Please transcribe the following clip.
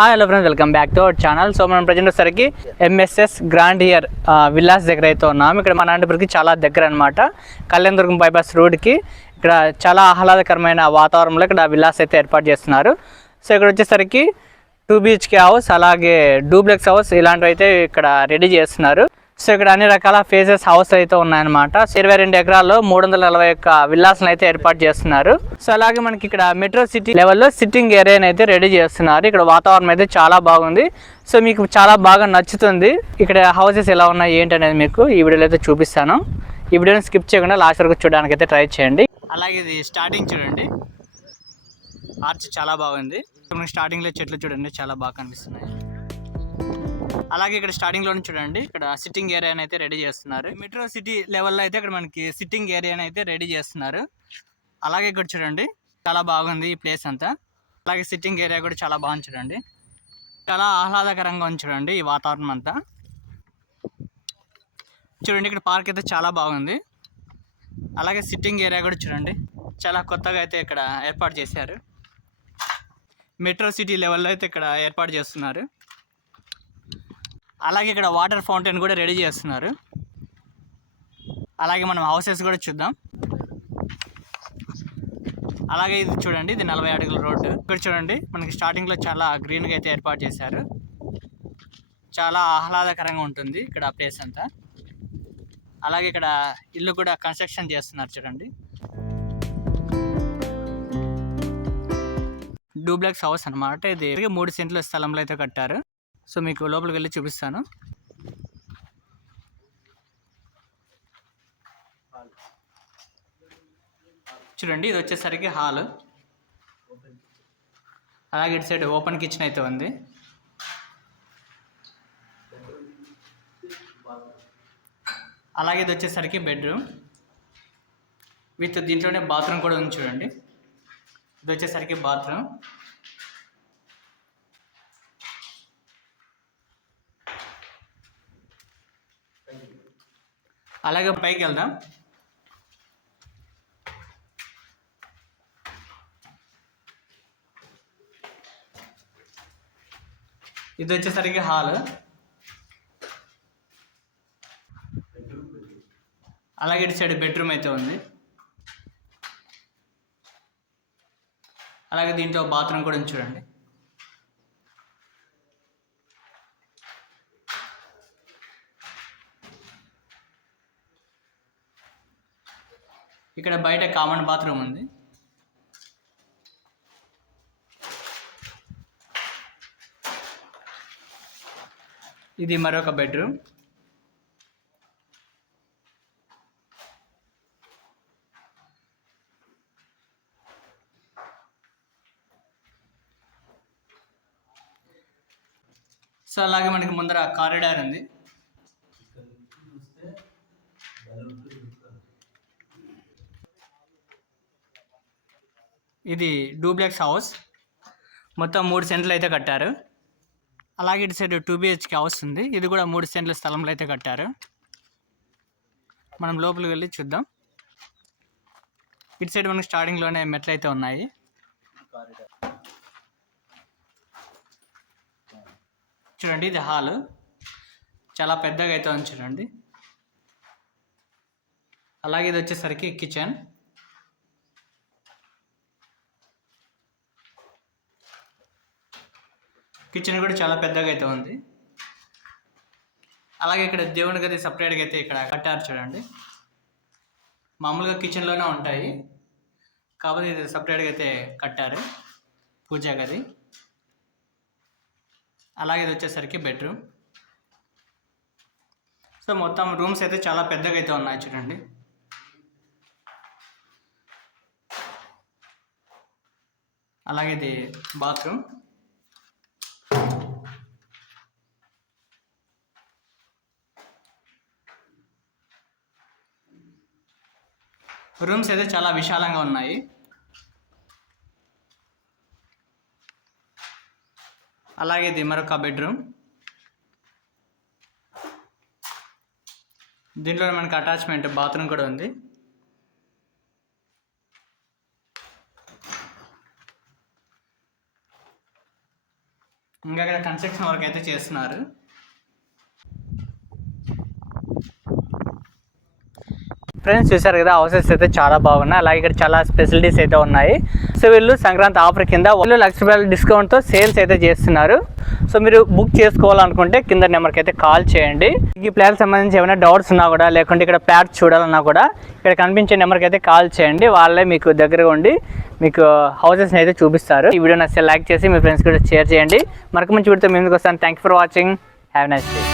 Hi hello friends, welcome back to our channel. So మనం present వచ్చేసరికి MSS grand year villas దగ్గర అయితే ఉన్నాము. ఇక్కడ మన అనంతపురంకి చాలా దగ్గర అనమాట. కళ్యాణదుర్గం బైపాస్ రోడ్కి ఇక్కడ చాలా ఆహ్లాదకరమైన వాతావరణంలో ఇక్కడ విల్లాస్ అయితే ఏర్పాటు చేస్తున్నారు. సో ఇక్కడ వచ్చేసరికి 2 BHK హౌస్, అలాగే డూప్లెక్స్ హౌస్ ఇలాంటివి అయితే ఇక్కడ రెడీ చేస్తున్నారు. సో ఇక్కడ అన్ని రకాల ఫేజెస్ హౌస్ అయితే ఉన్నాయన్నమాట. 22 ఎకరాల్లో 341 విల్లాస్లను అయితే ఏర్పాటు చేస్తున్నారు. సో అలాగే మనకి ఇక్కడ మెట్రో సిటీ లెవెల్లో సిట్టింగ్ ఏరియాని అయితే రెడీ చేస్తున్నారు. ఇక్కడ వాతావరణం అయితే చాలా బాగుంది. సో మీకు చాలా బాగా నచ్చుతుంది. ఇక్కడ హౌసెస్ ఎలా ఉన్నాయి ఏంటి అనేది మీకు ఈ వీడియోలో అయితే చూపిస్తాను. ఈ వీడియోని స్కిప్ చేయకుండా లాస్ట్ వరకు చూడడానికి అయితే ట్రై చేయండి. అలాగే ఇది స్టార్టింగ్ చూడండి, ఆర్చ్ చాలా బాగుంది. స్టార్టింగ్లో చెట్లు చూడండి చాలా బాగా కనిపిస్తున్నాయి. అలాగే ఇక్కడ స్టార్టింగ్లో చూడండి, ఇక్కడ సిట్టింగ్ ఏరియాని అయితే రెడీ చేస్తున్నారు. మెట్రో సిటీ లెవెల్లో అయితే ఇక్కడ మనకి సిట్టింగ్ ఏరియాని అయితే రెడీ చేస్తున్నారు. అలాగే ఇక్కడ చూడండి చాలా బాగుంది ఈ ప్లేస్ అంతా. అలాగే సిట్టింగ్ ఏరియా కూడా చాలా బాగుంది చూడండి, చాలా ఆహ్లాదకరంగా ఉంది చూడండి ఈ వాతావరణం అంతా. చూడండి ఇక్కడ పార్క్ అయితే చాలా బాగుంది. అలాగే సిట్టింగ్ ఏరియా కూడా చూడండి చాలా కొత్తగా అయితే ఇక్కడ ఏర్పాటు చేశారు. మెట్రో సిటీ లెవెల్లో అయితే ఇక్కడ ఏర్పాటు చేస్తున్నారు. అలాగే ఇక్కడ వాటర్ ఫౌంటైన్ కూడా రెడీ చేస్తున్నారు. అలాగే మనం హౌసెస్ కూడా చూద్దాం. అలాగే ఇది చూడండి, ఇది 40 అడుగుల రోడ్డు. ఇక్కడ చూడండి మనకి స్టార్టింగ్లో చాలా గ్రీన్గా అయితే ఏర్పాటు చేశారు. చాలా ఆహ్లాదకరంగా ఉంటుంది ఇక్కడ ప్లేస్ అంతా. అలాగే ఇక్కడ ఇల్లు కూడా కన్స్ట్రక్షన్ చేస్తున్నారు చూడండి. డూప్లెక్స్ హౌస్ అనమాట. ఇది 3 సెంట్ల స్థలంలో అయితే కట్టారు. సో మీకు లోపలికి వెళ్ళి చూపిస్తాను. చూడండి ఇది వచ్చేసరికి హాల్. అలాగే ఇటు సైడ్ ఓపెన్ కిచెన్ అయితే ఉంది. అలాగే ఇది వచ్చేసరికి బెడ్రూమ్ విత్ దీంట్లోనే బాత్రూమ్ కూడా ఉంది చూడండి. ఇది వచ్చేసరికి బాత్రూమ్. అలాగే పైకి వెళ్దాం. ఇది వచ్చేసరికి హాల్. అలాగే ఇటు సైడ్ బెడ్రూమ్ అయితే ఉంది. అలాగే దీంట్లో బాత్రూమ్ కూడా ఉంది చూడండి. ఇక్కడ బయట కామన్ బాత్రూమ్ ఉంది. ఇది మరొక బెడ్రూమ్. సో అలాగే మనకి ముందర కారిడార్ ఉంది. ఇది డూప్లెక్స్ హౌస్, మొత్తం 3 సెంట్లు అయితే కట్టారు. అలాగే ఇటు సైడ్ 2 BHK హౌస్ ఉంది. ఇది కూడా 3 సెంట్ల స్థలంలో అయితే కట్టారు. మనం లోపలికి వెళ్ళి చూద్దాం. ఇటు సైడ్ మనకి స్టార్టింగ్లోనే మెట్లు అయితే ఉన్నాయి. చూడండి ఇది హాల్, చాలా పెద్దగా అయితే ఉంది చూడండి. అలాగే ఇది వచ్చేసరికి కిచెన్. కిచెన్ కూడా చాలా పెద్దగా అయితే ఉంది. అలాగే ఇక్కడ దేవుని గది సపరేట్గా అయితే ఇక్కడ కట్టారు చూడండి. మామూలుగా కిచెన్లోనే ఉంటాయి, కాకపోతే ఇది సపరేట్గా అయితే కట్టారు పూజా గది. అలాగే ఇది వచ్చేసరికి బెడ్రూమ్. సో మొత్తం రూమ్స్ అయితే చాలా పెద్దగా అయితే ఉన్నాయి చూడండి. అలాగే ఇది బాత్రూమ్. రూమ్స్ అయితే చాలా విశాలంగా ఉన్నాయి. అలాగే ఇది మరొక బెడ్రూమ్. దీంట్లో మనకి అటాచ్మెంట్ బాత్రూమ్ కూడా ఉంది. ఇంకా ఇక్కడ కన్స్ట్రక్షన్ వర్క్ అయితే చేస్తున్నారు. ఫ్రెండ్స్ చూసారు కదా, హౌసెస్ అయితే చాలా బాగున్నాయి. అలాగే ఇక్కడ చాలా ఫెసిలిటీస్ అయితే ఉన్నాయి. సో వీళ్ళు సంక్రాంతి ఆఫర్ కింద వాళ్ళు ₹1,00,000 డిస్కౌంట్తో సేల్స్ అయితే చేస్తున్నారు. సో మీరు బుక్ చేసుకోవాలనుకుంటే కింద నెంబర్కి అయితే కాల్ చేయండి. ఈ ప్లాట్ సంబంధించి ఏమైనా డౌట్స్ ఉన్నా కూడా, లేకుంటే ఇక్కడ ప్లాట్ చూడాలన్నా కూడా ఇక్కడ కనిపించే నెంబర్కి అయితే కాల్ చేయండి. వాళ్ళే మీకు దగ్గరగా ఉండి మీకు హౌసెస్ని అయితే చూపిస్తారు. ఈ వీడియో నచ్చితే లైక్ చేసి మీ ఫ్రెండ్స్ కూడా షేర్ చేయండి. మరొక మంచి వీడియోతో మీ ముందుకు వస్తాను. Thank you for watching. Have a nice day.